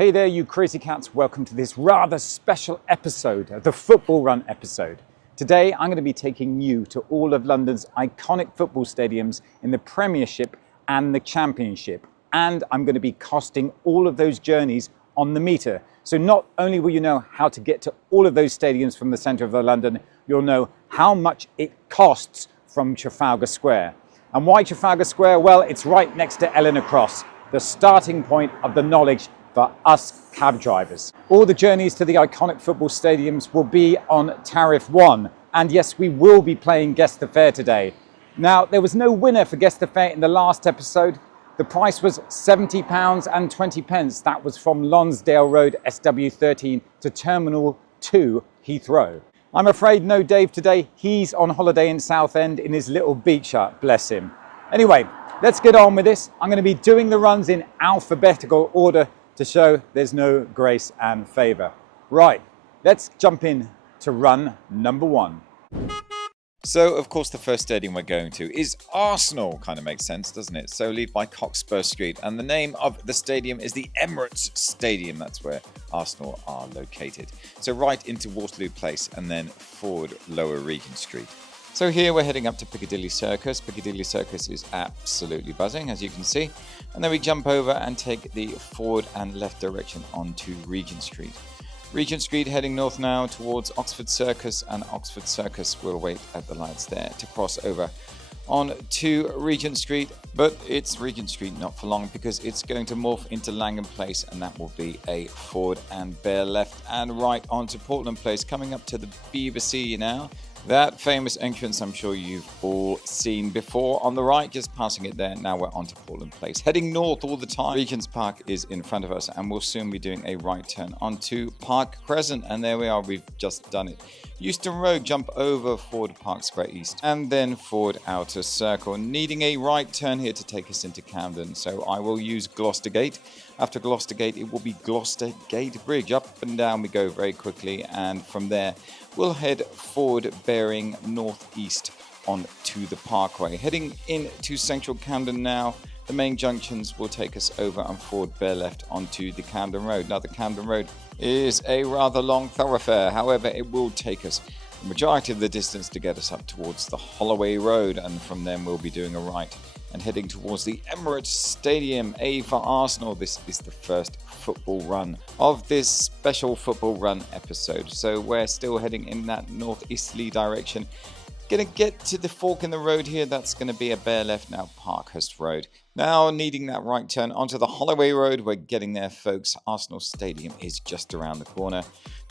Hey there, you crazy cats. Welcome to this rather special episode, the Football Run episode. Today, I'm going to be taking you to all of London's iconic football stadiums in the Premiership and the Championship. And I'm going to be costing all of those journeys on the meter. So not only will you know how to get to all of those stadiums from the centre of London, you'll know how much it costs from Trafalgar Square. And why Trafalgar Square? Well, it's right next to Eleanor Cross, the starting point of the knowledge for us cab drivers. All the journeys to the iconic football stadiums will be on Tariff 1. And yes, we will be playing Guess the Fare today. Now, there was no winner for Guess the Fare in the last episode. The price was £70.20. That was from Lonsdale Road, SW13 to Terminal 2, Heathrow. I'm afraid no Dave today. He's on holiday in Southend in his little beach hut, bless him. Anyway, let's get on with this. I'm going to be doing the runs in alphabetical order to show there's no grace and favour. Right, let's jump in to run number 1. So, of course, the first stadium we're going to is Arsenal. Kind of makes sense, doesn't it? So, lead by Cockspur Street. And the name of the stadium is the Emirates Stadium. That's where Arsenal are located. So, right into Waterloo Place and then forward Lower Regent Street. So here we're heading up to Piccadilly Circus. Piccadilly Circus is absolutely buzzing, as you can see. And then we jump over and take the forward and left direction onto Regent Street. Regent Street heading north now towards Oxford Circus, and Oxford Circus will wait at the lights there to cross over on to Regent Street. But it's Regent Street not for long, because it's going to morph into Langham Place, and that will be a forward and bare left and right onto Portland Place, coming up to the BBC now. That famous entrance I'm sure you've all seen before. On the right, just passing it there, now we're onto Portland Place. Heading north all the time. Regent's Park is in front of us, and we'll soon be doing a right turn onto Park Crescent. And there we are, we've just done it. Euston Road, jump over forward Park Square East, and then forward Outer Circle. Needing a right turn here to take us into Camden, so I will use Gloucester Gate. After Gloucester Gate, it will be Gloucester Gate Bridge. Up and down we go very quickly, and from there we'll head forward bearing northeast on to the Parkway. Heading into central Camden now. The main junctions will take us over and forward bare left onto the Camden Road. Now the Camden Road is a rather long thoroughfare, however it will take us the majority of the distance to get us up towards the Holloway Road, and from then we'll be doing a right and heading towards the Emirates Stadium. A for Arsenal. This is the first football run of this special football run episode, so we're still heading in that northeasterly direction. Gonna get to the fork in the road here. That's gonna be a bare left now, Parkhurst Road. Now needing that right turn onto the Holloway Road. We're getting there, folks. Arsenal Stadium is just around the corner.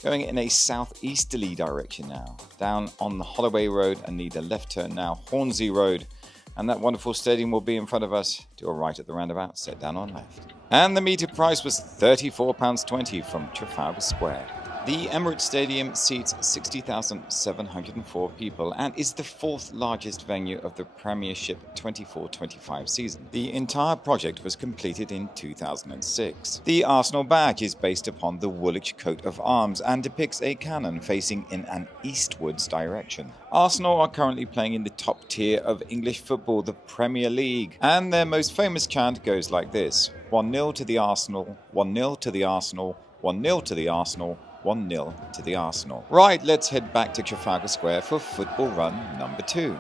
Going in a southeasterly direction now. Down on the Holloway Road and need a left turn now, Hornsey Road. And that wonderful stadium will be in front of us. Do a right at the roundabout, set down on left. And the meter price was £34.20 from Trafalgar Square. The Emirates Stadium seats 60,704 people and is the fourth largest venue of the Premiership 24-25 season. The entire project was completed in 2006. The Arsenal badge is based upon the Woolwich coat of arms and depicts a cannon facing in an eastwards direction. Arsenal are currently playing in the top tier of English football, the Premier League, and their most famous chant goes like this: 1-0 to the Arsenal, 1-0 to the Arsenal, 1-0 to the Arsenal, 1-0 to the Arsenal. Right, let's head back to Trafalgar Square for football run number 2.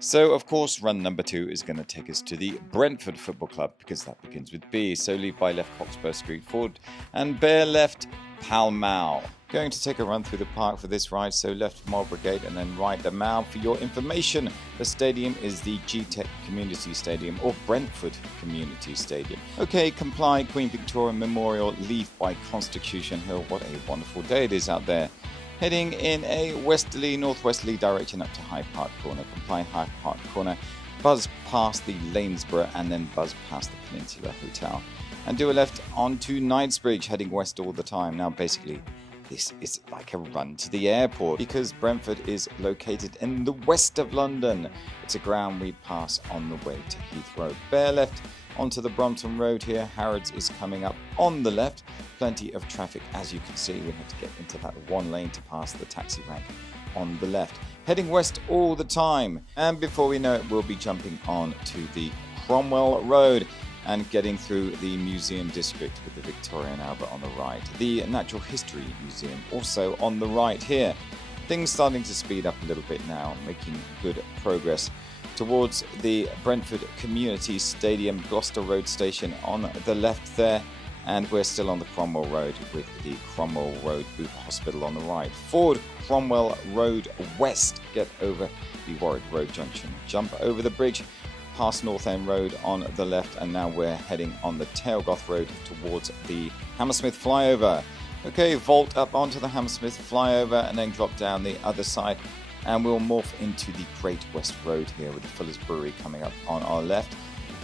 So, of course, run number 2 is going to take us to the Brentford Football Club, because that begins with B. So lead by left Cockspur Street forward and bare left Pall Mall. Going to take a run through the park for this ride, so left Marlborough Gate and then right the Mall. For your information, the stadium is the G-Tech Community Stadium, or Brentford Community Stadium. Okay, Comply, Queen Victoria Memorial, leave by Constitution Hill. What a wonderful day it is out there. Heading in a northwesterly direction up to Hyde Park Corner. Comply Hyde Park Corner, buzz past the Lanesborough and then buzz past the Peninsula Hotel. And do a left onto Knightsbridge, heading west all the time. Now basically, this is like a run to the airport, because Brentford is located in the west of London. It's a ground we pass on the way to Heathrow. Bare left onto the Brompton Road here. Harrods is coming up on the left. Plenty of traffic, as you can see. We have to get into that one lane to pass the taxi rank on the left. Heading west all the time. And before we know it, we'll be jumping on to the Cromwell Road. and getting through the museum district with the Victoria and Albert on the right. The Natural History Museum also on the right here. Things starting to speed up a little bit now, making good progress towards the Brentford Community Stadium, Gloucester Road Station on the left there. And we're still on the Cromwell Road with the Cromwell Road Bupa Hospital on the right. Forward Cromwell Road West, get over the Warwick Road Junction. Jump over the bridge, past North End Road on the left, and now we're heading on the Tailgoth Road towards the Hammersmith flyover. Okay, vault up onto the Hammersmith flyover and then drop down the other side. And we'll morph into the Great West Road here with the Fuller's Brewery coming up on our left.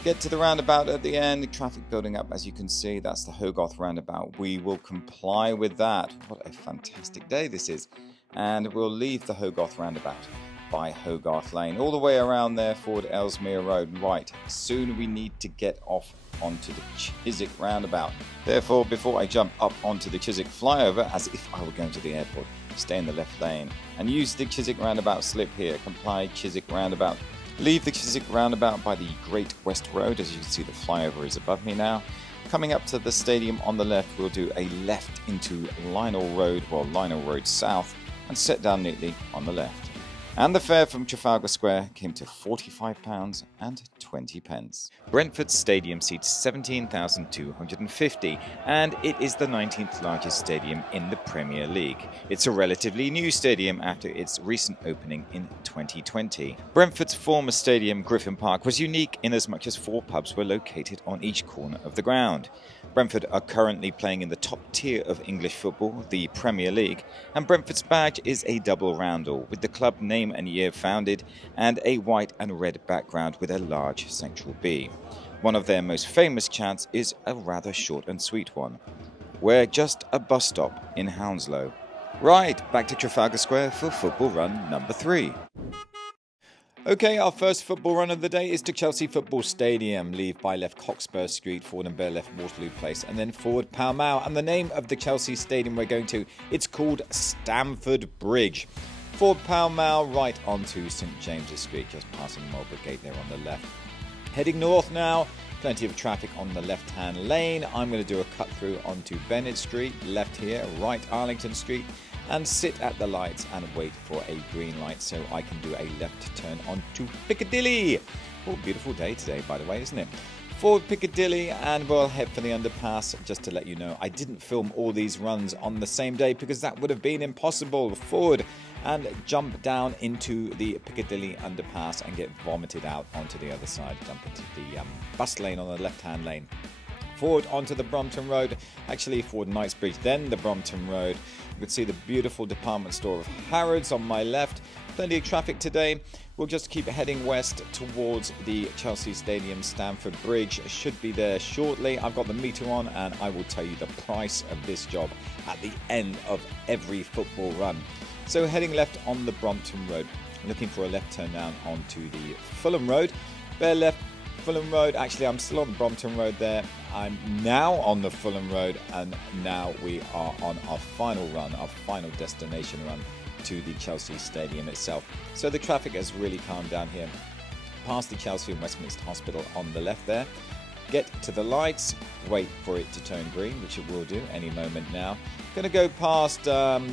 Get to the roundabout at the end, traffic building up as you can see, that's the Hogarth roundabout. We will comply with that. What a fantastic day this is. And we'll leave the Hogarth roundabout by Hogarth Lane, all the way around there, forward Ellesmere Road. Right, soon we need to get off onto the Chiswick roundabout. Therefore, before I jump up onto the Chiswick flyover, as if I were going to the airport, stay in the left lane and use the Chiswick roundabout slip here. Comply Chiswick roundabout. Leave the Chiswick roundabout by the Great West Road. As you can see, the flyover is above me now. Coming up to the stadium on the left, we'll do a left into Lionel Road, Lionel Road South, and set down neatly on the left. And the fare from Trafalgar Square came to £45.20. Brentford Stadium seats 17,250 and it is the 19th largest stadium in the Premier League. It's a relatively new stadium after its recent opening in 2020. Brentford's former stadium, Griffin Park, was unique in as much as 4 pubs were located on each corner of the ground. Brentford are currently playing in the top tier of English football, the Premier League, and Brentford's badge is a double roundel with the club name and year founded and a white and red background with a large central B. One of their most famous chants is a rather short and sweet one. We're just a bus stop in Hounslow. Right, back to Trafalgar Square for football run number 3. Okay, our first football run of the day is to Chelsea Football Stadium. Leave by left Cockspur Street, forward and bear left Waterloo Place, and then forward Pall Mall. And the name of the Chelsea Stadium we're going to, it's called Stamford Bridge. Forward Pall Mall, right onto St James's Street, just passing Marlborough Gate there on the left. Heading north now, plenty of traffic on the left-hand lane. I'm going to do a cut through onto Bennett Street, left here, right Arlington Street, and sit at the lights and wait for a green light so I can do a left turn onto Piccadilly. Oh, beautiful day today, by the way, isn't it? Forward Piccadilly, and we'll head for the underpass. Just to let you know, I didn't film all these runs on the same day because that would have been impossible. Forward and jump down into the Piccadilly underpass and get vomited out onto the other side. Jump into the bus lane on the left-hand lane. Forward onto the Brompton Road, actually forward Knightsbridge, then the Brompton Road. You can see the beautiful department store of Harrods on my left. Plenty of traffic today. We'll just keep heading west towards the Chelsea Stadium. Stamford Bridge should be there shortly. I've got the meter on and I will tell you the price of this job at the end of every football run. So heading left on the Brompton Road, looking for a left turn down onto the Fulham Road. Bear left Fulham Road. Actually, I'm still on the Brompton Road there. I'm now on the Fulham Road, and now we are on our final run, our final destination run to the Chelsea Stadium itself. So the traffic has really calmed down here. Past the Chelsea and Westminster Hospital on the left there. Get to the lights, wait for it to turn green, which it will do any moment now. Going to go past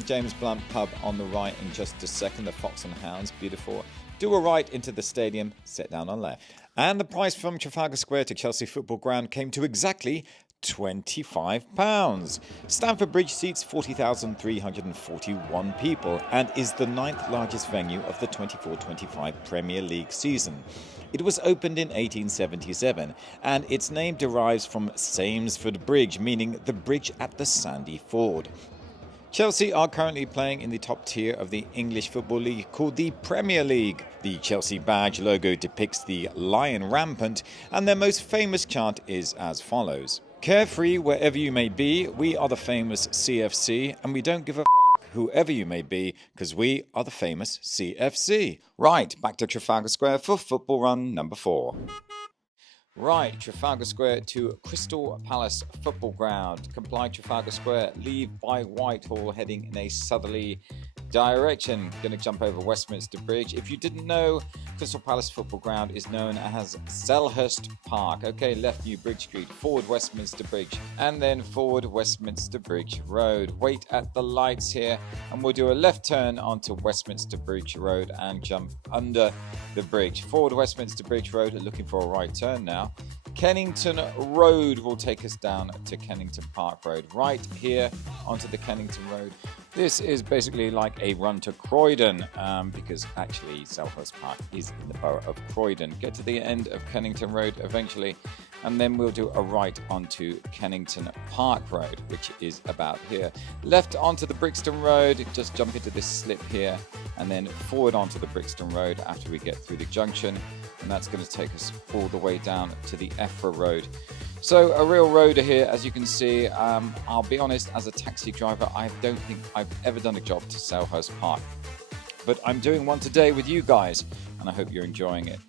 James Blunt Pub on the right in just a second, the Fox and Hounds, beautiful. Do a right into the stadium, sit down on left. And the price from Trafalgar Square to Chelsea Football Ground came to exactly £25. Stamford Bridge seats 40,341 people and is the 9th largest venue of the 24-25 Premier League season. It was opened in 1877 and its name derives from Samesford Bridge, meaning the bridge at the Sandy Ford. Chelsea are currently playing in the top tier of the English Football League called the Premier League. The Chelsea badge logo depicts the lion rampant and their most famous chant is as follows. Carefree wherever you may be, we are the famous CFC and we don't give a whoever you may be because we are the famous CFC. Right, back to Trafalgar Square for football run number 4. Right, Trafalgar Square to Crystal Palace Football Ground. Comply Trafalgar Square, leave by Whitehall, heading in a southerly direction. Going to jump over Westminster Bridge. If you didn't know, Crystal Palace football ground is known as Selhurst Park. Okay, left New Bridge Street, forward Westminster Bridge, and then forward Westminster Bridge Road. Wait at the lights here, and we'll do a left turn onto Westminster Bridge Road and jump under the bridge. Forward Westminster Bridge Road, looking for a right turn now. Kennington Road will take us down to Kennington Park Road. Right here onto the Kennington Road. This is basically like a run to Croydon because actually Selhurst Park is in the borough of Croydon. Get to the end of Kennington Road eventually, and then we'll do a right onto Kennington Park Road, which is about here. Left onto the Brixton Road, just jump into this slip here, and then forward onto the Brixton Road after we get through the junction, and that's going to take us all the way down to the Effra Road. So a real road here, as you can see. I'll be honest, as a taxi driver, I don't think I've ever done a job to Selhurst Park, but I'm doing one today with you guys, and I hope you're enjoying it.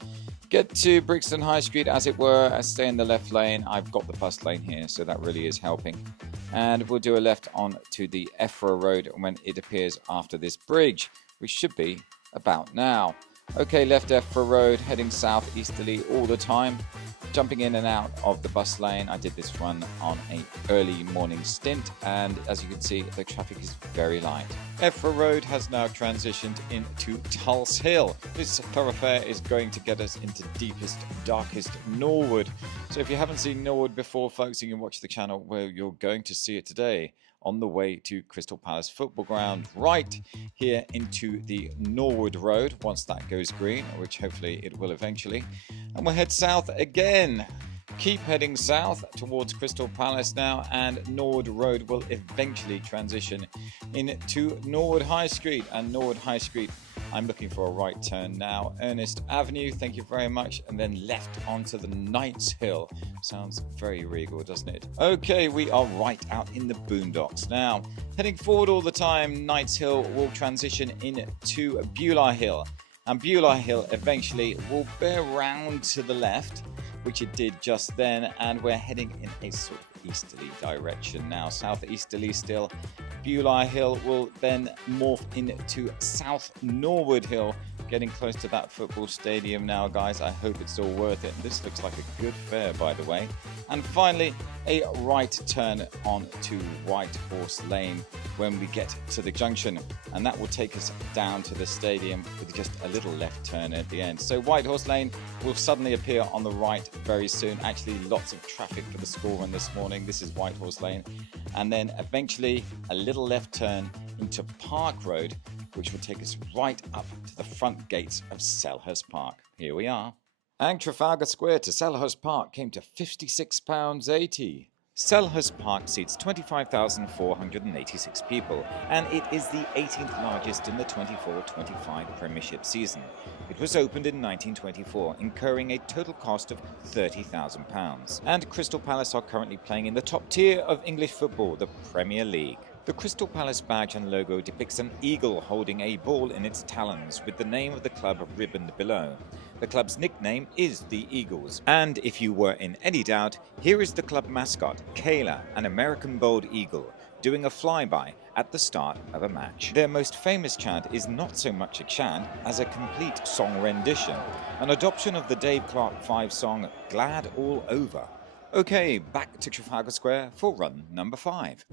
Get to Brixton High Street, as it were, stay in the left lane. I've got the bus lane here, so that really is helping. And we'll do a left on to the Effra Road when it appears after this bridge, which should be about now. Okay, left Effra Road, heading south easterly all the time, jumping in and out of the bus lane. I did this run on an early morning stint, and as you can see, the traffic is very light. Effra Road has now transitioned into Tulse Hill. This thoroughfare is going to get us into deepest, darkest Norwood. So if you haven't seen Norwood before, folks, you can watch the channel where you're going to see it today, on the way to Crystal Palace football ground, right here into the Norwood Road once that goes green, which hopefully it will eventually. And we'll head south again. Keep heading south towards Crystal Palace now, and Norwood Road will eventually transition into Norwood High Street. And Norwood High Street, I'm looking for a right turn now. Ernest Avenue, thank you very much, and then left onto the Knights Hill. Sounds very regal, doesn't it? Okay, we are right out in the boondocks now. Heading forward all the time, Knights Hill will transition into Beulah Hill. And Beulah Hill eventually will bear round to the left, which it did just then, and we're heading in a sort of easterly direction now, southeasterly still. Beulah Hill will then morph into South Norwood Hill, getting close to that football stadium now, guys. I hope it's all worth it. This looks like a good fare, by the way. And finally, a right turn on to White Horse Lane when we get to the junction, and that will take us down to the stadium with just a little left turn at the end. So White Horse Lane will suddenly appear on the right very soon. Actually, lots of traffic for the school run this morning. This is White Horse Lane, and then eventually a little left turn into Park Road, which will take us right up to the front gates of Selhurst Park. Here we are. And Trafalgar Square to Selhurst Park came to £56.80. Selhurst Park seats 25,486 people, and it is the 18th largest in the 24-25 Premiership season. It was opened in 1924, incurring a total cost of £30,000. And Crystal Palace are currently playing in the top tier of English football, the Premier League. The Crystal Palace badge and logo depicts an eagle holding a ball in its talons with the name of the club ribboned below. The club's nickname is the Eagles. And if you were in any doubt, here is the club mascot, Kayla, an American bald eagle, doing a flyby at the start of a match. Their most famous chant is not so much a chant as a complete song rendition, an adoption of the Dave Clark 5 song, Glad All Over. Okay, back to Trafalgar Square for run number 5.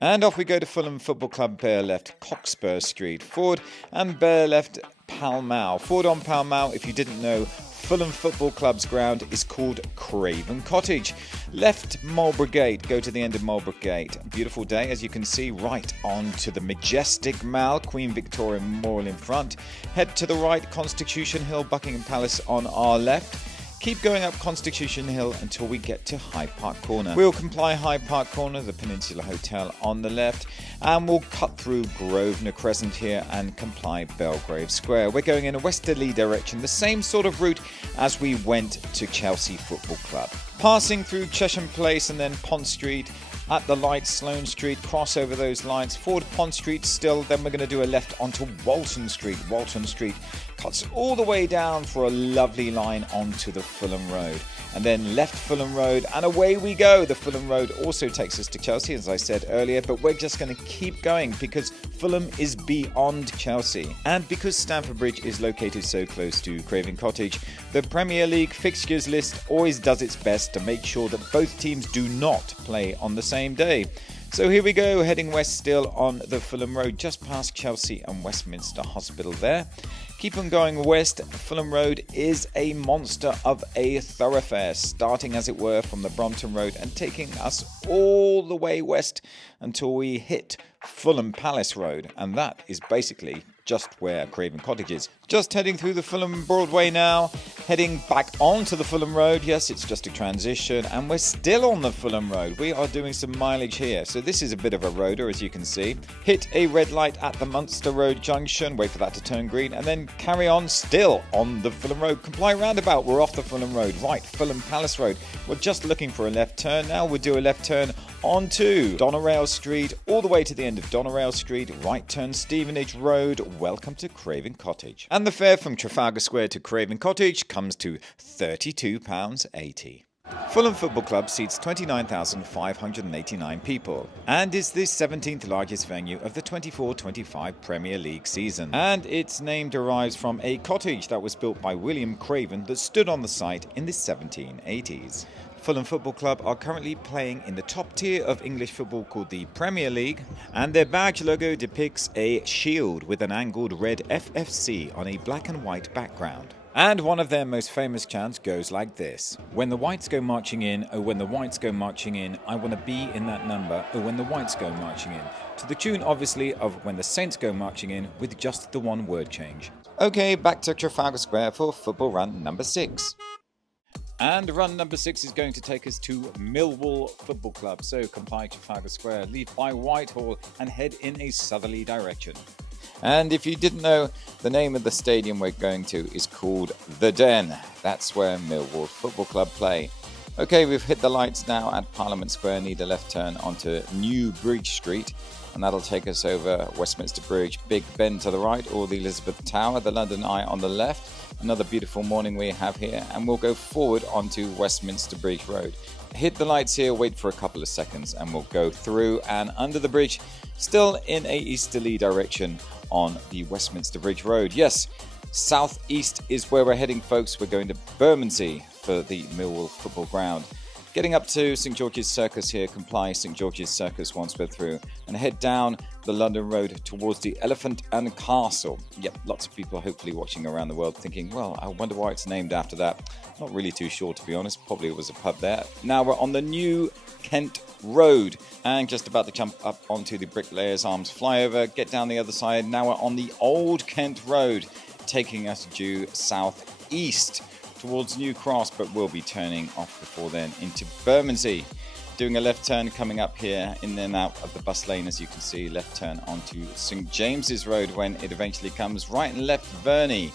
And off we go to Fulham Football Club, Bear left Cockspur Street, forward, and Bear left Pall Mall. Forward on Pall Mall, if you didn't know, Fulham Football Club's ground is called Craven Cottage. Left Marlborough Gate, go to the end of Marlborough Gate. Beautiful day, as you can see, right on to the majestic Mall, Queen Victoria Memorial in front. Head to the right, Constitution Hill, Buckingham Palace on our left. Keep going up Constitution Hill until we get to Hyde Park Corner. We'll comply Hyde Park Corner, the Peninsula Hotel on the left, and we'll cut through Grosvenor Crescent here and comply Belgrave Square. We're going in a westerly direction, the same sort of route as we went to Chelsea Football Club. Passing through Chesham Place and then Pont Street, at the lights, Sloane Street, cross over those lights, forward Pont Street still, then we're going to do a left onto Walton Street. Walton Street cuts all the way down for a lovely line onto the Fulham Road. And then left Fulham Road, and away we go. The Fulham Road also takes us to Chelsea, as I said earlier, but we're just going to keep going because Fulham is beyond Chelsea. And because Stamford Bridge is located so close to Craven Cottage, the Premier League fixtures list always does its best to make sure that both teams do not play on the same day. So here we go, heading west still on the Fulham Road, just past Chelsea and Westminster Hospital there. Keep on going west. Fulham Road is a monster of a thoroughfare, starting as it were from the Brompton Road and taking us all the way west until we hit Fulham Palace Road, and that is basically just where Craven Cottage is. Just heading through the Fulham Broadway now, heading back onto the Fulham Road. Yes, it's just a transition, and we're still on the Fulham Road. We are doing some mileage here, so this is a bit of a roader, as you can see. Hit a red light at the Munster Road junction, wait for that to turn green, and then carry on still on the Fulham Road. Comply roundabout, we're off the Fulham Road. Right, Fulham Palace Road. We're just looking for a left turn now. We'll do a left turn onto Doneraile Street, all the way to the end of Doneraile Street, right turn Stevenage Road. Welcome to Craven Cottage. And the fare from Trafalgar Square to Craven Cottage comes to £32.80. Fulham Football Club seats 29,589 people and is the 17th largest venue of the 24-25 Premier League season. And its name derives from a cottage that was built by William Craven that stood on the site in the 1780s. Fulham Football Club are currently playing in the top tier of English football called the Premier League, and their badge logo depicts a shield with an angled red FFC on a black and white background. And one of their most famous chants goes like this: "When the whites go marching in, oh when the whites go marching in, I want to be in that number, oh when the whites go marching in." To the tune, obviously, of When the Saints Go Marching In, with just the one word change. Okay, back to Trafalgar Square for football run number 6. And run number 6 is going to take us to Millwall Football Club. So comply Trafalgar Square, leave by Whitehall and head in a southerly direction. And if you didn't know, the name of the stadium we're going to is called The Den. That's where Millwall Football Club play. Okay, we've hit the lights now at Parliament Square, need a left turn onto New Bridge Street. And that'll take us over Westminster Bridge, Big Ben to the right, or the Elizabeth Tower, the London Eye on the left. Another beautiful morning we have here, and we'll go forward onto Westminster Bridge Road. Hit the lights here, wait for a couple of seconds, and we'll go through and under the bridge, still in a easterly direction on the Westminster Bridge Road. Yes, southeast is where we're heading, folks. We're going to Bermondsey for the Millwall football ground. Getting up to St George's Circus here, comply St George's Circus once we're through, and head down the London Road towards the Elephant and Castle. Yep, lots of people hopefully watching around the world thinking, well, I wonder why it's named after that. Not really too sure, to be honest. Probably it was a pub there. Now we're on the New Kent Road and just about to jump up onto the Bricklayers Arms flyover, get down the other side. Now we're on the Old Kent Road, taking us due southeast towards New Cross, but we'll be turning off before then into Bermondsey. Doing a left turn coming up here in and out of the bus lane, as you can see, left turn onto St James's Road when it eventually comes right and left Verney.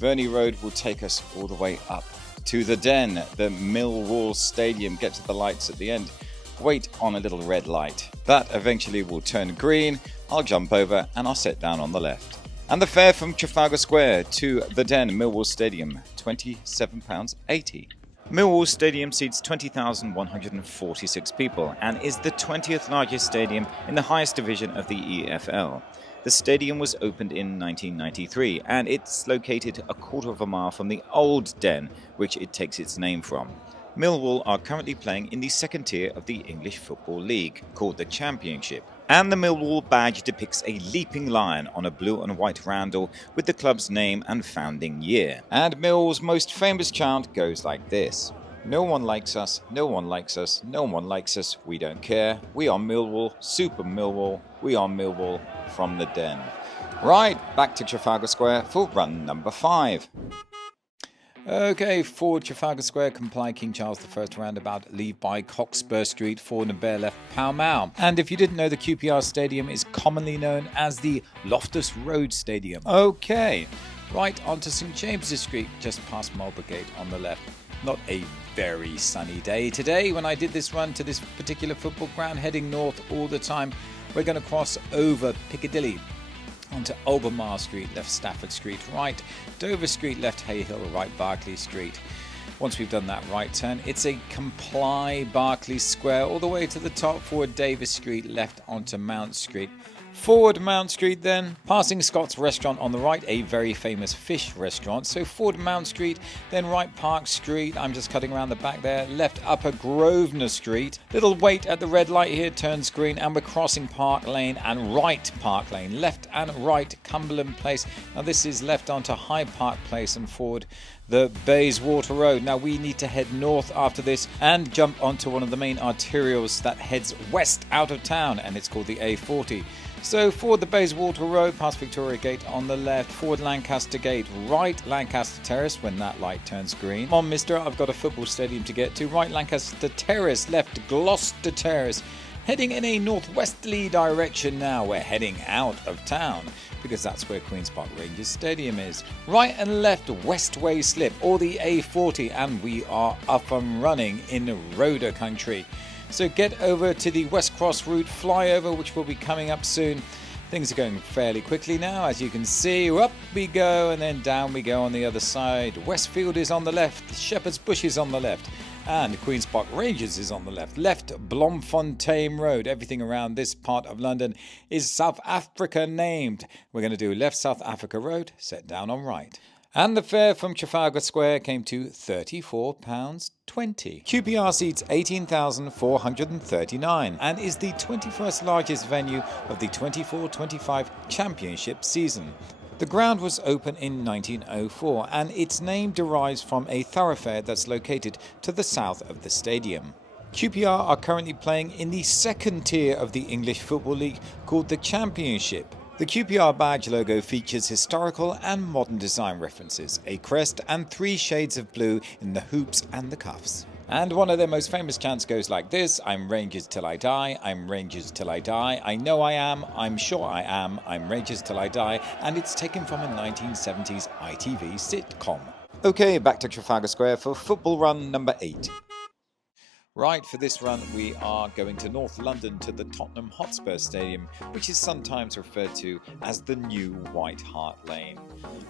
Verney Road will take us all the way up to the Den, the Millwall Stadium. Get to the lights at the end. Wait on a little red light. That eventually will turn green. I'll jump over and I'll sit down on the left. And the fare from Trafalgar Square to the Den, Millwall Stadium, £27.80. Millwall Stadium seats 20,146 people and is the 20th largest stadium in the highest division of the EFL. The stadium was opened in 1993 and it's located a quarter of a mile from the Old Den, which it takes its name from. Millwall are currently playing in the second tier of the English Football League, called the Championship. And the Millwall badge depicts a leaping lion on a blue and white roundel with the club's name and founding year. And Millwall's most famous chant goes like this: "No one likes us, no one likes us, no one likes us, we don't care. We are Millwall, Super Millwall, we are Millwall from the Den." Right, back to Trafalgar Square for run number 5. Okay, forward Trafalgar Square, comply King Charles I roundabout, leave by Cockspur Street, forward and bear left Pall Mall. And if you didn't know, the QPR Stadium is commonly known as the Loftus Road Stadium. Okay, right onto St James's Street, just past Marlborough Gate on the left. Not a very sunny day today when I did this run to this particular football ground, heading north all the time. We're going to cross over Piccadilly onto Albemarle Street, left Stafford Street, right Dover Street, left Hayhill, right Berkeley Street. Once we've done that right turn, it's a comply Berkeley Square all the way to the top, forward Davis Street, left onto Mount Street. Forward Mount Street then, passing Scott's Restaurant on the right, a very famous fish restaurant. So forward Mount Street, then right Park Street, I'm just cutting around the back there, left Upper Grosvenor Street. Little wait at the red light here, turns green, and we're crossing Park Lane and right Park Lane, left and right Cumberland Place. Now this is left onto Hyde Park Place and forward the Bayswater Road. Now we need to head north after this and jump onto one of the main arterials that heads west out of town, and it's called the A40. So forward the Bayswater Road, past Victoria Gate on the left, forward Lancaster Gate, right Lancaster Terrace when that light turns green. Come on mister, I've got a football stadium to get to. Right Lancaster Terrace, left Gloucester Terrace. Heading in a northwesterly direction now, we're heading out of town because that's where Queen's Park Rangers Stadium is. Right and left Westway Slip or the A40, and we are up and running in Rhoda country. So get over to the West Cross route flyover, which will be coming up soon. Things are going fairly quickly now, as you can see. Up we go and then down we go on the other side. Westfield is on the left, Shepherd's Bush is on the left, and Queen's Park Rangers is on the left. Left Blomfontein Road. Everything around this part of London is South Africa named. We're going to do left South Africa Road, set down on right. And the fare from Trafalgar Square came to £34.20. QPR seats 18,439 and is the 21st largest venue of the 24-25 Championship season. The ground was open in 1904 and its name derives from a thoroughfare that's located to the south of the stadium. QPR are currently playing in the second tier of the English Football League called the Championship. The QPR badge logo features historical and modern design references, a crest and 3 shades of blue in the hoops and the cuffs. And one of their most famous chants goes like this: I'm Rangers till I die, I'm Rangers till I die, I know I am, I'm sure I am, I'm Rangers till I die, and it's taken from a 1970s ITV sitcom. Okay, back to Trafalgar Square for football run number 8. Right, for this run we are going to North London to the Tottenham Hotspur Stadium, which is sometimes referred to as the New White Hart Lane.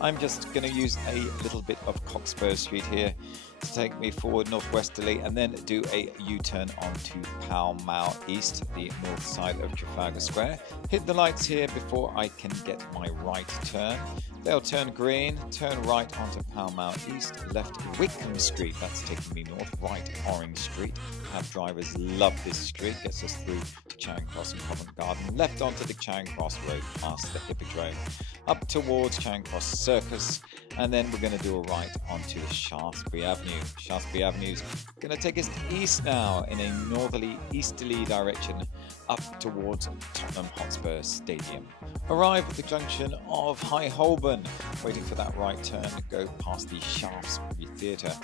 I'm just going to use a little bit of Cockspur Street here to take me forward northwesterly and then do a U-turn onto Pall Mall East, the north side of Trafalgar Square. Hit the lights here before I can get my right turn. They'll turn green, turn right onto Pall Mall East, left Wickham Street, that's taking me north, right Orange Street. Cab drivers love this street, gets us through to Charing Cross and Covent Garden, left onto the Charing Cross Road past the Hippodrome, up towards Charing Cross Circus, and then we're going to do a right onto Shaftesbury Avenue. Shaftesbury Avenue's going to take us east now in a northerly easterly direction up towards Tottenham Hotspur Stadium. Arrive at the junction of High Holborn, waiting for that right turn to go past the Shaftesbury Theatre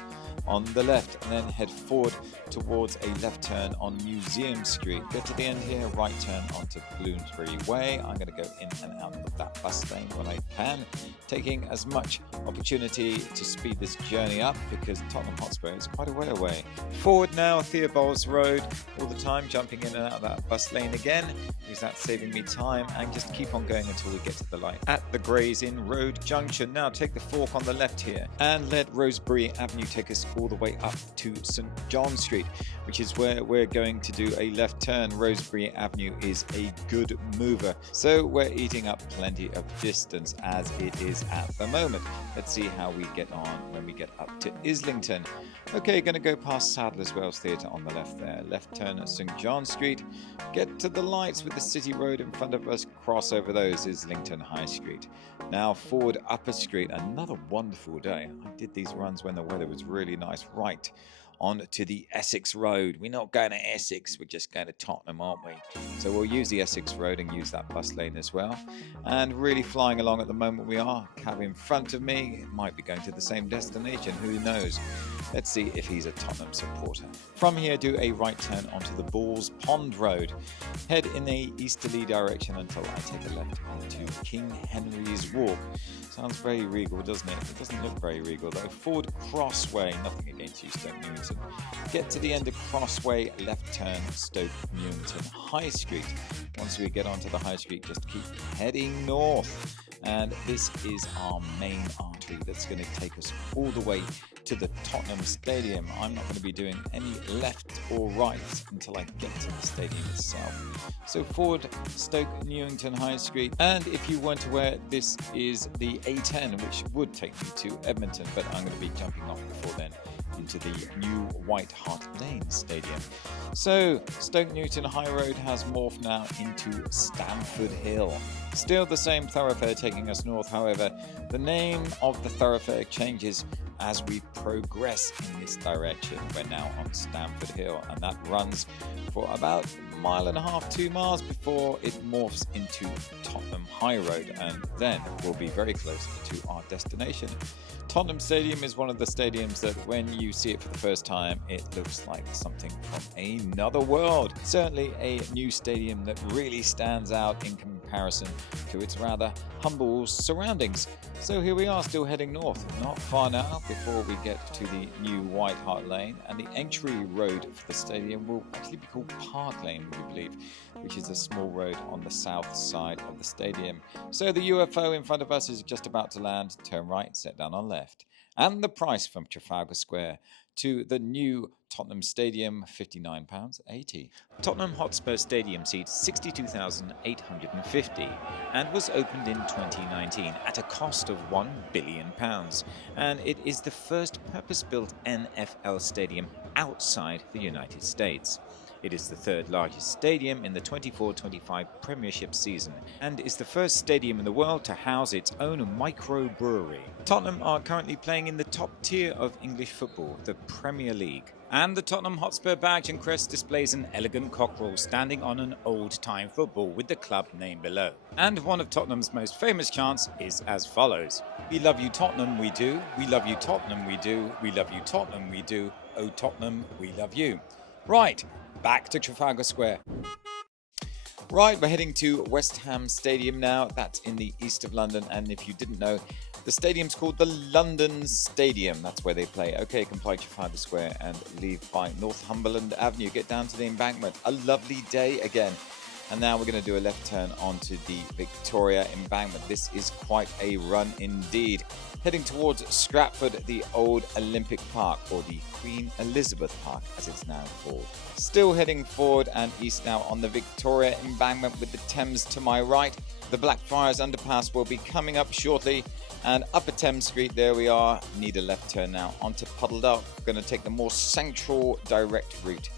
on the left and then head forward towards a left turn on Museum Street. Get to the end here, right turn onto Bloomsbury Way. I'm going to go in and out of that bus lane when I can, taking as much opportunity to speed this journey up because Tottenham Hotspur is quite a way away. Forward now, Theobald's Road, all the time jumping in and out of that bus lane again, because that's saving me time, and just keep on going until we get to the light at the Gray's Inn Road junction. Now take the fork on the left here and let Rosebery Avenue take us all the way up to St John Street, which is where we're going to do a left turn. Rosebery Avenue is a good mover, so we're eating up plenty of distance as it is at the moment. Let's see how we get on when we get up to Islington. Okay, going to go past Sadler's Wells Theatre on the left there. Left turn at St John Street. Get to the lights with the City Road in front of us. Cross over those, Islington High Street. Now forward Upper Street. Another wonderful day. I did these runs when the weather was really nice. Right on to the Essex Road. We're not going to Essex, we're just going to Tottenham, aren't we? So we'll use the Essex Road and use that bus lane as well. And really flying along at the moment we are. Cab in front of me might be going to the same destination, who knows? Let's see if he's a Tottenham supporter. From here, do a right turn onto the Balls Pond Road. Head in a easterly direction until I take a left onto King Henry's Walk. Sounds very regal, doesn't it? It doesn't look very regal though. Ford Crossway, nothing against you, Stoke Newington. Get to the end of Crossway, left turn, Stoke Newington High Street. Once we get onto the High Street, just keep heading north. And this is our main artery that's going to take us all the way to the Tottenham Stadium. I'm not going to be doing any left or right until I get to the stadium itself. So forward Stoke Newington High Street, and if you weren't aware, this is the A10, which would take me to Edmonton, but I'm going to be jumping off before then into the new White Hart Lane Stadium. So Stoke Newington High Road has morphed now into Stamford Hill. Still the same thoroughfare taking us north, however, the name of the thoroughfare changes as we progress in this direction. We're now on Stamford Hill, and that runs for about a mile and a half, 2 miles before it morphs into Tottenham High Road, and then we'll be very close to our destination. Tottenham Stadium is one of the stadiums that when you see it for the first time, it looks like something from another world. Certainly a new stadium that really stands out in comparison to its rather humble surroundings. So here we are, still heading north. Not far now before we get to the new White Hart Lane, and the entry road for the stadium will actually be called Park Lane, we believe, which is a small road on the south side of the stadium. So the UFO in front of us is just about to land. Turn right, set down on left. And the price from Trafalgar Square to the new Tottenham Stadium, £59.80. Tottenham Hotspur Stadium seats 62,850 and was opened in 2019 at a cost of £1 billion. And it is the first purpose-built NFL stadium outside the United States. It is the third largest stadium in the 24-25 Premiership season and is the first stadium in the world to house its own microbrewery. Tottenham are currently playing in the top tier of English football, the Premier League. And the Tottenham Hotspur badge and crest displays an elegant cockerel standing on an old-time football with the club name below. And one of Tottenham's most famous chants is as follows: "We love you Tottenham, we do. We love you Tottenham, we do. We love you Tottenham, we do. Oh Tottenham, we love you." Right. Back to Trafalgar Square. Right, we're heading to West Ham Stadium now. That's in the east of London, and if you didn't know, the stadium's called the London Stadium. That's where they play. Okay, you can play Trafalgar Square and leave by Northumberland Avenue. Get down to the embankment. A lovely day again. And now we're going to do a left turn onto the Victoria Embankment. This is quite a run indeed. Heading towards Stratford, the old Olympic Park, or the Queen Elizabeth Park as it's now called. Still heading forward and east now on the Victoria Embankment with the Thames to my right. The Blackfriars Underpass will be coming up shortly, and Upper Thames Street, there we are. Need a left turn now onto Puddle Dock. We're going to take the more central direct route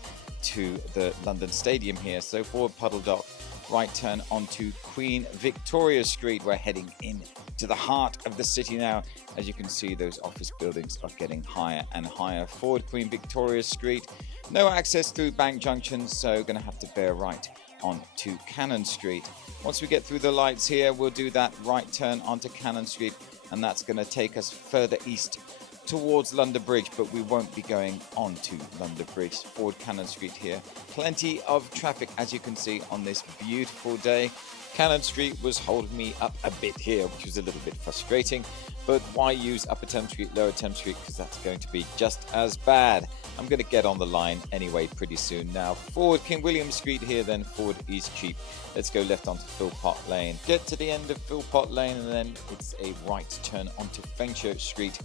to the London Stadium here. So forward Puddle Dock, right turn onto Queen Victoria Street. We're heading in to the heart of the city now. As you can see, those office buildings are getting higher and higher. Forward Queen Victoria Street, no access through Bank Junction, so going to have to bear right on to Cannon Street. Once we get through the lights here, we'll do that right turn onto Cannon Street, and that's going to take us further east towards London Bridge, but we won't be going on to London Bridge. Forward Cannon Street here. Plenty of traffic, as you can see, on this beautiful day. Cannon Street was holding me up a bit here, which was a little bit frustrating, but why use Upper Thames Street, Lower Thames Street, because that's going to be just as bad. I'm going to get on the line anyway pretty soon. Now forward King William Street here, then forward East Cheap. Let's go left onto Philpott Lane. Get to the end of Philpott Lane, and then it's a right turn onto Fenchurch Street.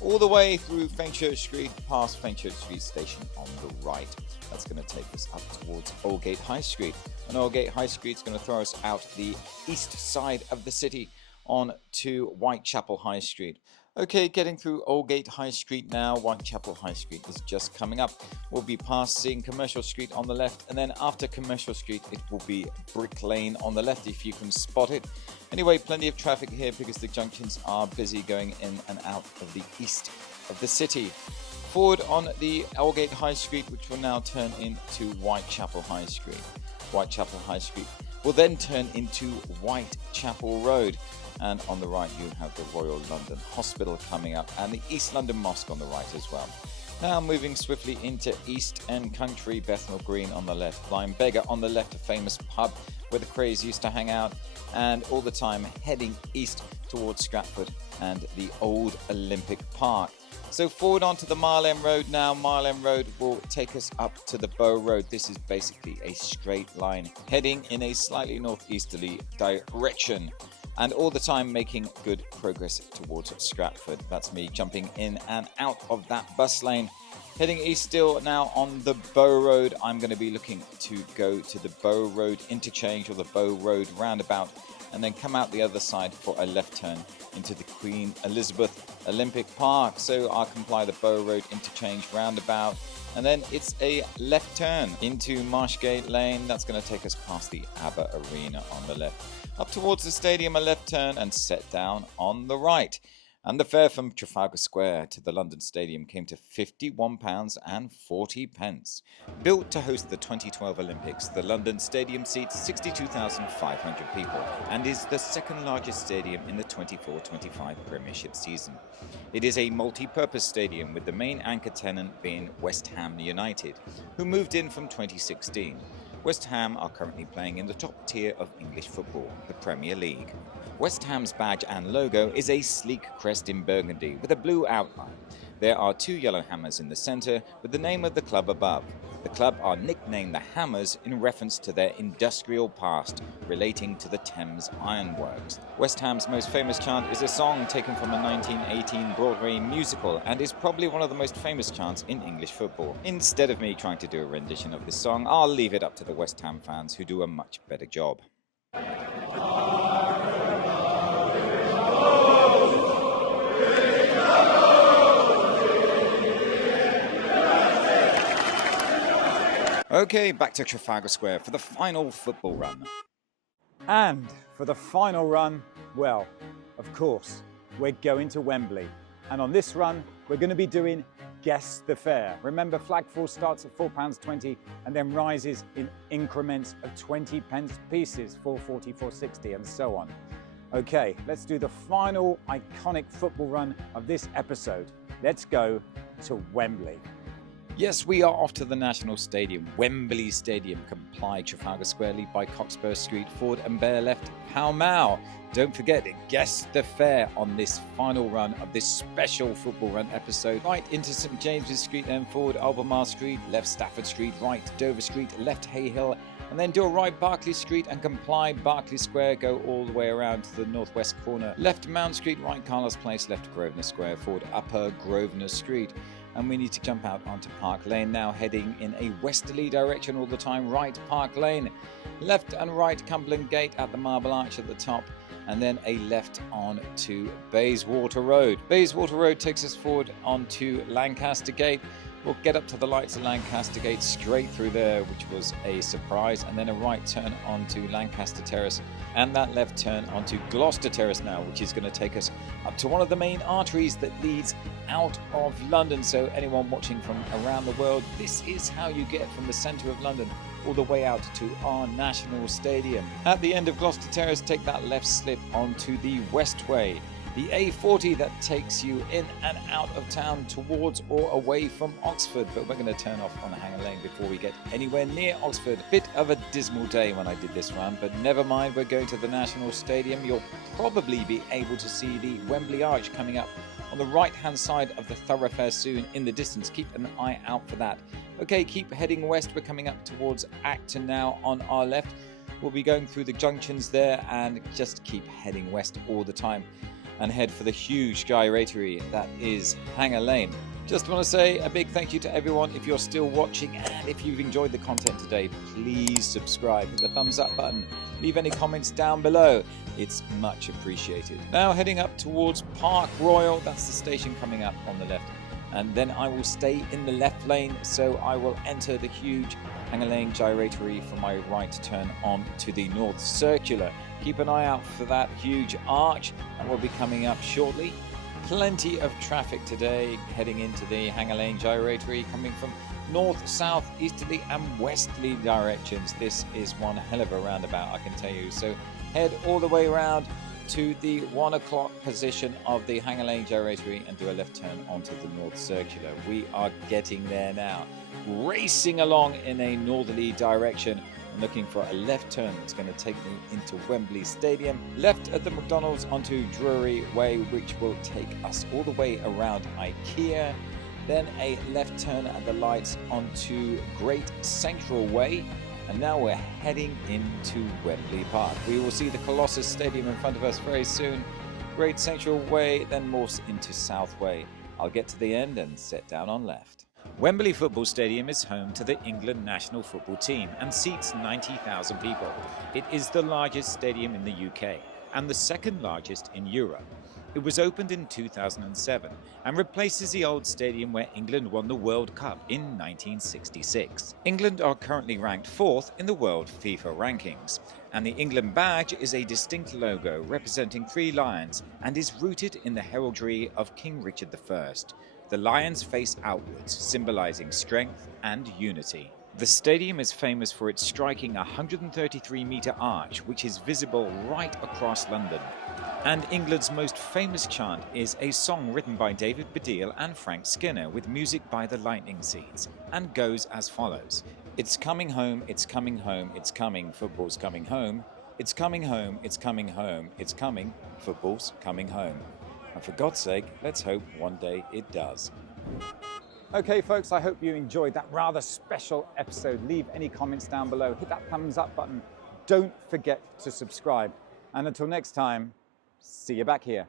All the way through Fenchurch Street, past Fenchurch Street Station on the right. That's going to take us up towards Aldgate High Street. And Aldgate High Street is going to throw us out the east side of the city on to Whitechapel High Street. Okay, getting through Aldgate High Street now. Whitechapel High Street is just coming up. We'll be passing Commercial Street on the left, and then after Commercial Street, it will be Brick Lane on the left, if you can spot it. Anyway, plenty of traffic here because the junctions are busy going in and out of the east of the city. Forward on the Aldgate High Street, which will now turn into Whitechapel High Street. Whitechapel High Street will then turn into Whitechapel Road. And on the right, you have the Royal London Hospital coming up and the East London Mosque on the right as well. Now moving swiftly into East End Country, Bethnal Green on the left, Blind Beggar on the left, a famous pub where the Crays used to hang out, and all the time heading east towards Stratford and the old Olympic Park. So forward onto the Mile End Road now. Mile End Road will take us up to the Bow Road. This is basically a straight line heading in a slightly northeasterly direction, and all the time making good progress towards Stratford. That's me jumping in and out of that bus lane. Heading east still now on the Bow Road. I'm going to be looking to go to the Bow Road interchange or the Bow Road roundabout, and then come out the other side for a left turn into the Queen Elizabeth Olympic Park. So I'll comply the Bow Road interchange roundabout, and then it's a left turn into Marshgate Lane. That's going to take us past the ABBA Arena on the left. Up towards the stadium, a left turn and set down on the right. And the fare from Trafalgar Square to the London Stadium came to £51.40. Built to host the 2012 Olympics, the London Stadium seats 62,500 people and is the second largest stadium in the 24-25 Premiership season. It is a multi-purpose stadium with the main anchor tenant being West Ham United, who moved in from 2016. West Ham are currently playing in the top tier of English football, the Premier League. West Ham's badge and logo is a sleek crest in burgundy with a blue outline. There are two yellow hammers in the centre with the name of the club above. The club are nicknamed the Hammers in reference to their industrial past relating to the Thames Ironworks. West Ham's most famous chant is a song taken from a 1918 Broadway musical and is probably one of the most famous chants in English football. Instead of me trying to do a rendition of this song, I'll leave it up to the West Ham fans who do a much better job. Okay, back to Trafalgar Square for the final football run. And for the final run, well, of course, we're going to Wembley. And on this run, we're going to be doing Guess the Fare. Remember, Flagfall starts at £4.20 and then rises in increments of 20 pence pieces, 4.40, 4.60 and so on. Okay, let's do the final iconic football run of this episode. Let's go to Wembley. Yes, we are off to the National Stadium, Wembley Stadium. Comply Trafalgar Square, lead by Cockspur Street, forward and bare left, Pall Mall. Don't forget to guess the fare on this final run of this special football run episode. Right into St James's Street, then forward Albemarle Street, left Stafford Street, right Dover Street, left Hay Hill, and then do a right Berkeley Street and comply Berkeley Square, go all the way around to the northwest corner. Left Mount Street, right Carlos Place, left Grosvenor Square, forward upper Grosvenor Street. And we need to jump out onto Park Lane now, heading in a westerly direction all the time. Right Park Lane, left and right Cumberland Gate at the Marble Arch at the top, and then a left on to Bayswater Road. Bayswater Road takes us forward onto Lancaster Gate. We'll get up to the lights of Lancaster Gate straight through there, which was a surprise, and then a right turn onto Lancaster Terrace, and that left turn onto Gloucester Terrace now, which is going to take us up to one of the main arteries that leads out of London. So anyone watching from around the world, this is how you get from the centre of London all the way out to our National Stadium. At the end of Gloucester Terrace, take that left slip onto the Westway, the A40 that takes you in and out of town towards or away from Oxford. But we're going to turn off on Hanger Lane before we get anywhere near Oxford. Bit of a dismal day when I did this run, but never mind, we're going to the National Stadium. You'll probably be able to see the Wembley Arch coming up on the right-hand side of the thoroughfare soon in the distance. Keep an eye out for that. Okay, keep heading west. We're coming up towards Acton now on our left. We'll be going through the junctions there and just keep heading west all the time and head for the huge gyratory that is Hanger Lane. Just want to say a big thank you to everyone if you're still watching, and if you've enjoyed the content today, please subscribe, hit the thumbs up button, leave any comments down below. It's much appreciated. Now heading up towards Park Royal, that's the station coming up on the left. And then I will stay in the left lane, so I will enter the huge Hanger Lane gyratory for my right turn on to the North Circular. Keep an eye out for that huge arch that will be coming up shortly. Plenty of traffic today heading into the Hanger Lane gyratory coming from north, south, easterly and westerly directions. This is one hell of a roundabout, I can tell you. So head all the way around to the 1 o'clock position of the Hanger Lane gyratory and do a left turn onto the North Circular. We are getting there now, racing along in a northerly direction. Looking for a left turn that's going to take me into Wembley Stadium, left at the McDonald's onto Drury Way, which will take us all the way around IKEA, then a left turn at the lights onto Great Central Way, and now we're heading into Wembley Park. We will see the Colossus Stadium in front of us very soon. Great Central Way, then morphs into South Way. I'll get to the end and set down on left. Wembley Football Stadium is home to the England national football team and seats 90,000 people. It is the largest stadium in the UK and the second largest in Europe. It was opened in 2007 and replaces the old stadium where England won the World Cup in 1966. England are currently ranked 4th in the World FIFA rankings, and the England badge is a distinct logo representing 3 lions and is rooted in the heraldry of King Richard I. The lions face outwards, symbolizing strength and unity. The stadium is famous for its striking 133-metre arch, which is visible right across London. And England's most famous chant is a song written by David Baddiel and Frank Skinner with music by the Lightning Seeds, and goes as follows. It's coming home, it's coming home, it's coming, football's coming home. It's coming home, it's coming home, it's coming, football's coming home. And for God's sake, let's hope one day it does. Okay, folks, I hope you enjoyed that rather special episode. Leave any comments down below. Hit that thumbs up button. Don't forget to subscribe. And until next time, see you back here.